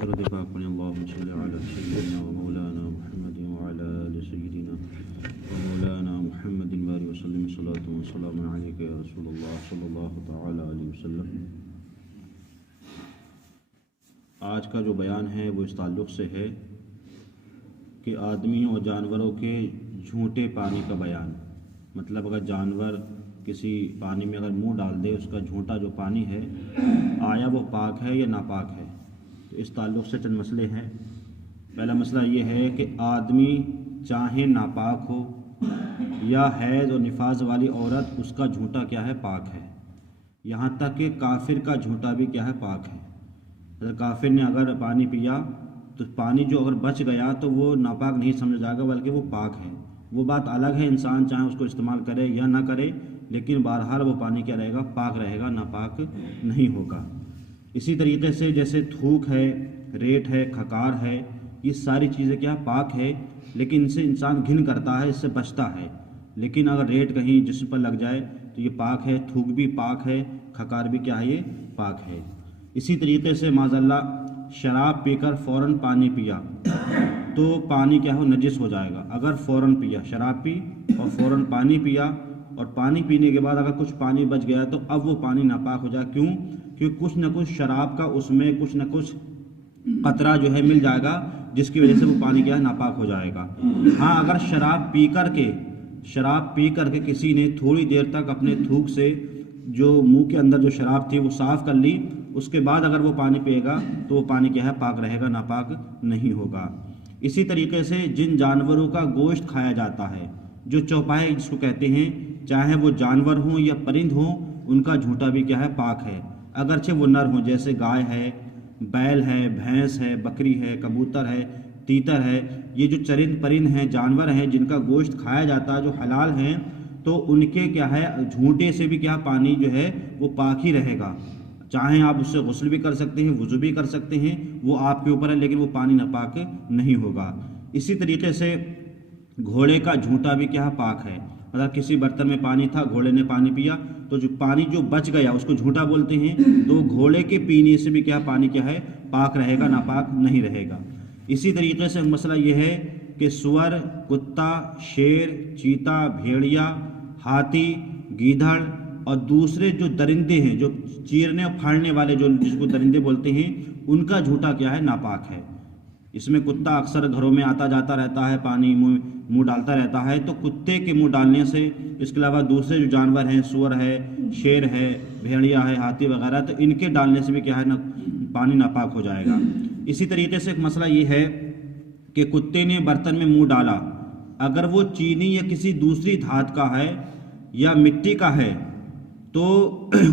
درود پاک پڑھیں اللہم صلی علی سیدنا و مولانا محمد وعلی آل سیدنا و مولانا محمد وآلہ وسلم صلاۃ و سلام علیک یا رسول اللہ صلی اللہ تعالی علیہ وسلم۔ آج کا جو بیان ہے وہ اس تعلق سے ہے کہ آدمیوں اور جانوروں کے جھوٹے پانی کا بیان، مطلب اگر جانور کسی پانی میں اگر منہ ڈال دے، اس کا جھوٹا جو پانی ہے آیا وہ پاک ہے یا ناپاک ہے۔ تو اس تعلق سے چند مسئلے ہیں۔ پہلا مسئلہ یہ ہے کہ آدمی چاہے ناپاک ہو یا حیض اور نفاس والی عورت، اس کا جھوٹا کیا ہے؟ پاک ہے۔ یہاں تک کہ کافر کا جھوٹا بھی کیا ہے؟ پاک ہے۔ اگر کافر نے اگر پانی پیا تو پانی جو اگر بچ گیا تو وہ ناپاک نہیں سمجھا جائے گا، بلکہ وہ پاک ہے۔ وہ بات الگ ہے، انسان چاہے اس کو استعمال کرے یا نہ کرے، لیکن بہرحال وہ پانی کیا رہے گا؟ پاک رہے گا، ناپاک نہیں ہوگا۔ اسی طریقے سے جیسے تھوک ہے، ریٹ ہے، کھکار ہے، یہ ساری چیزیں کیا پاک ہے، لیکن ان سے انسان گھن کرتا ہے، اس سے بچتا ہے۔ لیکن اگر ریٹ کہیں جسم پر لگ جائے تو یہ پاک ہے، تھوک بھی پاک ہے، کھکار بھی کیا ہے؟ یہ پاک ہے۔ اسی طریقے سے معاذ اللہ شراب پی کر فوراً پانی پیا تو پانی کیا ہو؟ نجس ہو جائے گا۔ اگر فوراً پیا، شراب پی اور فوراً پانی پیا، اور پانی پینے کے بعد اگر کچھ پانی بچ گیا تو اب وہ پانی ناپاک ہو جائے۔ کیوں؟ کہ کچھ نہ کچھ شراب کا اس میں کچھ نہ کچھ قطرہ جو ہے مل جائے گا، جس کی وجہ سے وہ پانی کیا ہے؟ ناپاک ہو جائے گا۔ ہاں، اگر شراب پی کر کے کسی نے تھوڑی دیر تک اپنے تھوک سے جو منہ کے اندر جو شراب تھی وہ صاف کر لی، اس کے بعد اگر وہ پانی پیے گا تو وہ پانی کیا ہے؟ پاک رہے گا، ناپاک نہیں ہوگا۔ اسی طریقے سے جن جانوروں کا گوشت کھایا جاتا ہے، جو چوپائے جس کو کہتے ہیں، چاہے وہ جانور ہوں یا پرند ہوں، ان کا جھوٹا بھی کیا ہے؟ پاک ہے، اگرچہ وہ نر ہوں، جیسے گائے ہے، بیل ہے، بھینس ہے، بکری ہے، کبوتر ہے، تیتر ہے۔ یہ جو چرند پرند ہیں، جانور ہیں جن کا گوشت کھایا جاتا ہے، جو حلال ہیں، تو ان کے کیا ہے؟ جھوٹے سے بھی کیا پانی جو ہے وہ پاک ہی رہے گا۔ چاہیں آپ اس سے غسل بھی کر سکتے ہیں، وضو بھی کر سکتے ہیں، وہ آپ کے اوپر ہے، لیکن وہ پانی ناپاک نہیں ہوگا۔ اسی طریقے سے گھوڑے کا جھوٹا بھی کیا پاک ہے۔ مطلب کسی برتن میں پانی تھا، گھوڑے نے پانی پیا تو جو پانی جو بچ گیا اس کو جھوٹا بولتے ہیں، تو گھوڑے کے پینے سے بھی کیا پانی کیا ہے؟ پاک رہے گا، ناپاک نہیں رہے گا۔ اسی طریقے سے مسئلہ یہ ہے کہ سور، کتا، شیر، چیتا، بھیڑیا، ہاتھی، گیدڑ اور دوسرے جو درندے ہیں، جو چیرنے اور پھاڑنے والے جو جس کو درندے بولتے ہیں، ان کا جھوٹا کیا ہے؟ ناپاک ہے۔ اس میں کتا اکثر گھروں میں آتا جاتا رہتا ہے، پانی منہ ڈالتا رہتا ہے، تو کتے کے منہ ڈالنے سے، اس کے علاوہ دوسرے جو جانور ہیں، سور ہے، شیر ہے، بھیڑیا ہے، ہاتھی وغیرہ، تو ان کے ڈالنے سے بھی کیا ہے؟ پانی ناپاک ہو جائے گا۔ اسی طریقے سے ایک مسئلہ یہ ہے کہ کتے نے برتن میں منہ ڈالا، اگر وہ چینی یا کسی دوسری دھات کا ہے یا مٹی کا ہے تو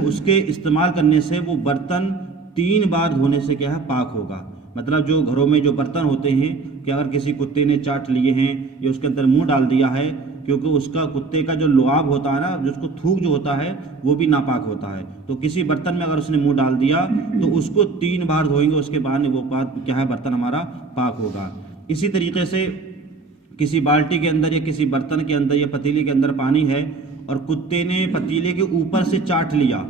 اس کے استعمال کرنے سے وہ برتن 3 بار دھونے سے کیا ہے؟ پاک ہوگا۔ مطلب جو گھروں میں جو برتن ہوتے ہیں کہ اگر کسی کتے نے چاٹ لیے ہیں یا اس کے اندر منہ ڈال دیا ہے، کیونکہ اس کا کتے کا جو لعاب ہوتا ہے نا، جس کو تھوک جو ہوتا ہے، وہ بھی ناپاک ہوتا ہے، تو کسی برتن میں اگر اس نے منہ ڈال دیا تو اس کو 3 بار دھوئیں گے، اس کے بعد وہ بات کیا ہے؟ برتن ہمارا پاک ہوگا۔ اسی طریقے سے کسی بالٹی کے اندر یا کسی برتن کے اندر یا پتیلے کے اندر پانی ہے اور کتے نے پتیلے کے اوپر سے چاٹ لیا،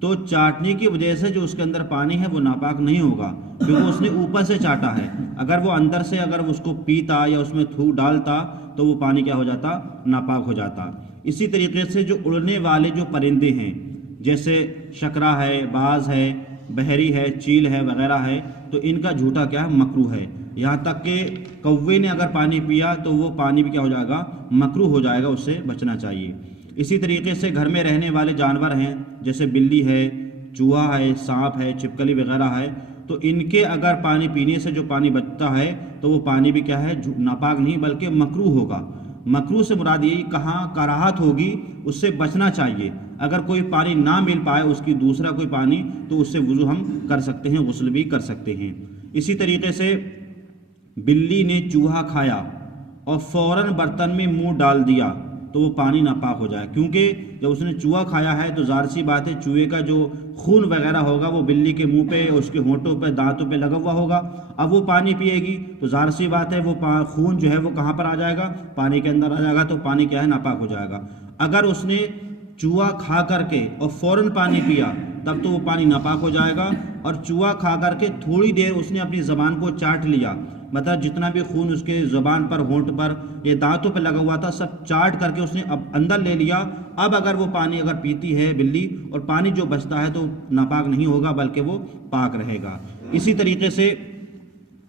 تو چاٹنے کی وجہ سے جو اس کے اندر پانی ہے وہ ناپاک نہیں ہوگا، کیونکہ اس نے اوپر سے چاٹا ہے۔ اگر وہ اندر سے اگر اس کو پیتا یا اس میں تھوک ڈالتا تو وہ پانی کیا ہو جاتا؟ ناپاک ہو جاتا۔ اسی طریقے سے جو اڑنے والے جو پرندے ہیں، جیسے شکرا ہے، باز ہے، بحری ہے، چیل ہے وغیرہ ہے، تو ان کا جھوٹا کیا ہے؟ مکروہ ہے۔ یہاں تک کہ کوے نے اگر پانی پیا تو وہ پانی بھی کیا ہو جائے گا؟ مکروہ ہو جائے گا، اس سے بچنا چاہیے۔ اسی طریقے سے گھر میں رہنے والے جانور ہیں، جیسے بلی ہے، چوہا ہے، سانپ ہے، چھپکلی وغیرہ ہے، تو ان کے اگر پانی پینے سے جو پانی بچتا ہے تو وہ پانی بھی کیا ہے؟ ناپاک نہیں بلکہ مکروہ ہوگا۔ مکروہ سے مراد یہی کہاں کراہت ہوگی، اس سے بچنا چاہیے۔ اگر کوئی پانی نہ مل پائے، اس کی دوسرا کوئی پانی، تو اس سے وضو ہم کر سکتے ہیں، غسل بھی کر سکتے ہیں۔ اسی طریقے سے بلی نے چوہا کھایا اور فوراً برتن میں منہ ڈال دیا تو وہ پانی ناپاک ہو جائے، کیونکہ جب اس نے چوہا کھایا ہے تو ظاہر سی بات ہے چوہے کا جو خون وغیرہ ہوگا وہ بلی کے منہ پہ، اس کے ہونٹوں پہ، دانتوں پہ لگا ہوا ہوگا۔ اب وہ پانی پیے گی تو ظاہر سی بات ہے وہ خون جو ہے وہ کہاں پر آ جائے گا؟ پانی کے اندر آ جائے گا، تو پانی کیا ہے؟ ناپاک ہو جائے گا۔ اگر اس نے چوہا کھا کر کے اور فوراً پانی پیا تب تو وہ پانی ناپاک ہو جائے گا۔ اور چوہا کھا کر کے تھوڑی دیر اس نے اپنی زبان کو چاٹ لیا، مطلب جتنا بھی خون اس کے زبان پر، ہونٹ پر، یہ دانتوں پہ لگا ہوا تھا، سب چاٹ کر کے اس نے اب اندر لے لیا۔ اب اگر وہ پانی اگر پیتی ہے بلی، اور پانی جو بچتا ہے تو ناپاک نہیں ہوگا بلکہ وہ پاک رہے گا۔ اسی طریقے سے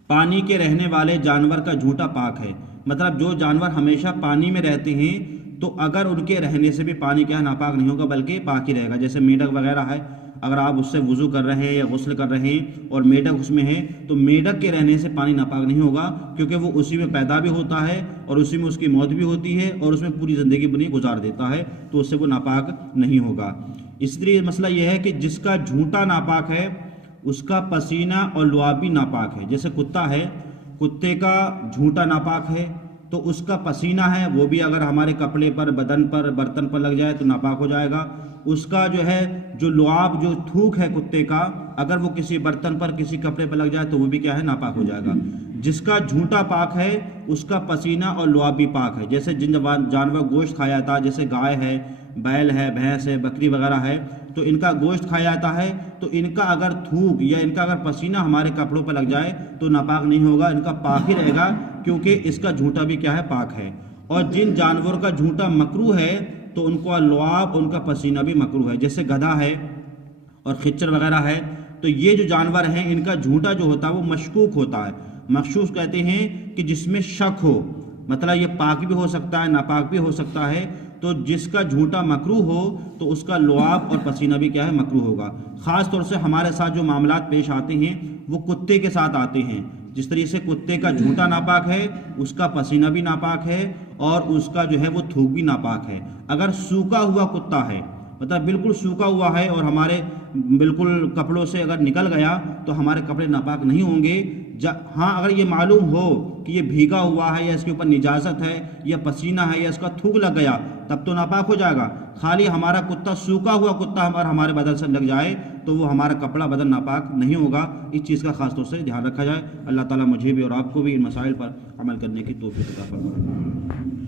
پانی کے رہنے والے جانور کا جھوٹا پاک ہے، مطلب جو جانور ہمیشہ پانی میں رہتے ہیں تو اگر ان کے رہنے سے بھی پانی کیا ہے ناپاک نہیں ہوگا بلکہ پاک ہی رہے گا۔ جیسے میڈک وغیرہ ہے، اگر آپ اس سے وضو کر رہے ہیں یا غسل کر رہے ہیں اور میڈک اس میں ہے تو میڈک کے رہنے سے پانی ناپاک نہیں ہوگا، کیونکہ وہ اسی میں پیدا بھی ہوتا ہے اور اسی میں اس کی موت بھی ہوتی ہے اور اس میں پوری زندگی بنی گزار دیتا ہے، تو اس سے وہ ناپاک نہیں ہوگا۔ اس لیے مسئلہ یہ ہے کہ جس کا جھوٹا ناپاک ہے اس کا پسینہ اور لعاب بھی ناپاک ہے۔ جیسے کتا ہے، کتے کا جھوٹا ناپاک ہے تو اس کا پسینہ ہے وہ بھی اگر ہمارے کپڑے پر، بدن پر، برتن پر لگ جائے تو ناپاک ہو جائے گا۔ اس کا جو ہے جو لعاب، جو تھوک ہے کتے کا، اگر وہ کسی برتن پر، کسی کپڑے پر لگ جائے تو وہ بھی کیا ہے ناپاک ہو جائے گا۔ جس کا جھوٹا پاک ہے اس کا پسینہ اور لعاب بھی پاک ہے۔ جیسے جن جانور گوشت کھایا جاتا ہے، جیسے گائے ہے، بیل ہے، بھینس ہے، بکری وغیرہ ہے، تو ان کا گوشت کھایا جاتا ہے تو ان کا اگر تھوک یا ان کا اگر پسینہ ہمارے کپڑوں پر لگ جائے تو ناپاک نہیں ہوگا، ان کا پاک ہی رہے گا، کیونکہ اس کا جھوٹا بھی کیا ہے پاک ہے۔ اور جن جانوروں کا جھوٹا مکروہ ہے تو ان کو لعاب، ان کا پسینہ بھی مکروہ ہے۔ جیسے گدھا ہے اور خچر وغیرہ ہے، تو یہ جو جانور ہیں ان کا جھوٹا جو ہوتا ہے وہ مشکوک ہوتا ہے۔ مخصوص کہتے ہیں کہ جس میں شک ہو، مطلب یہ پاک بھی ہو سکتا ہے، ناپاک بھی ہو سکتا ہے، تو جس کا جھوٹا مکروہ ہو تو اس کا لعاب اور پسینہ بھی کیا ہے مکروہ ہوگا۔ خاص طور سے ہمارے ساتھ جو معاملات پیش آتے ہیں وہ کتے کے ساتھ آتے ہیں۔ جس طریقے سے کتے کا جھوٹا ناپاک ہے، اس کا پسینہ بھی ناپاک ہے اور اس کا جو ہے وہ تھوک بھی ناپاک ہے۔ اگر سوکھا ہوا کتا ہے، مطلب بالکل سوکھا ہوا ہے اور ہمارے بالکل کپڑوں سے اگر نکل گیا تو ہمارے کپڑے ناپاک نہیں ہوں گے۔ ہاں اگر یہ معلوم ہو کہ یہ بھیگا ہوا ہے یا اس کے اوپر نجاست ہے یا پسینہ ہے یا اس کا تھوک لگ گیا تب تو ناپاک ہو جائے گا۔ خالی ہمارا کتا، سوکھا ہوا کتا ہمارے بدن سے لگ جائے تو وہ ہمارا کپڑا بدن ناپاک نہیں ہوگا۔ اس چیز کا خاص طور سے دھیان رکھا جائے۔ اللہ تعالیٰ مجھے بھی اور آپ کو بھی ان مسائل پر عمل کرنے کی توفیق عطا فرمائے۔